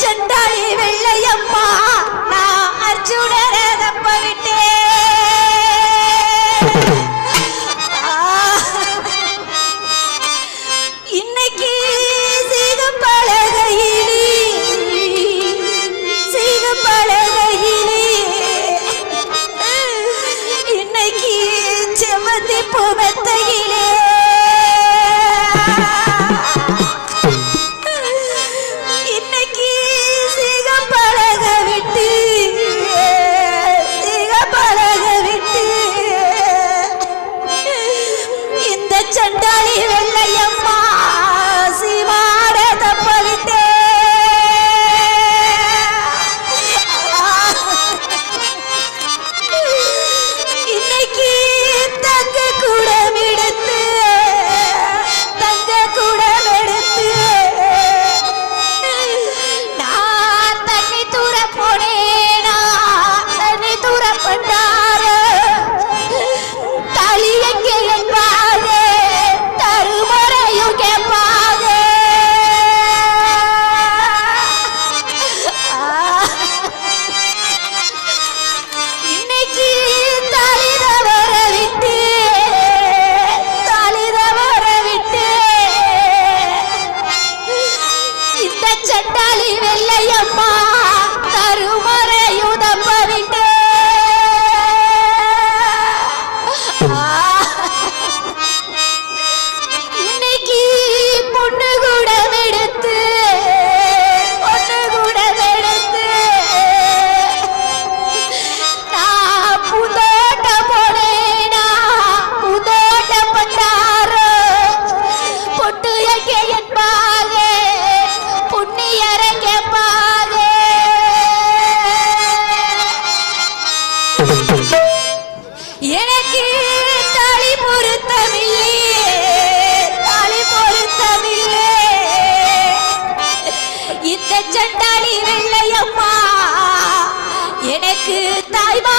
சென்றாளி வெள்ளையம்மா நான் அர்ஜுனரை தப்ப விட்டேன் இன்னைக்கு சிக பலகையிலே சிக பலகையிலே. இன்னைக்கு செவந்தி புகத்தையிலே இந்த சண்டாளி சண்டாளி வெள்ளையம்மா எனக்கு தாய்மா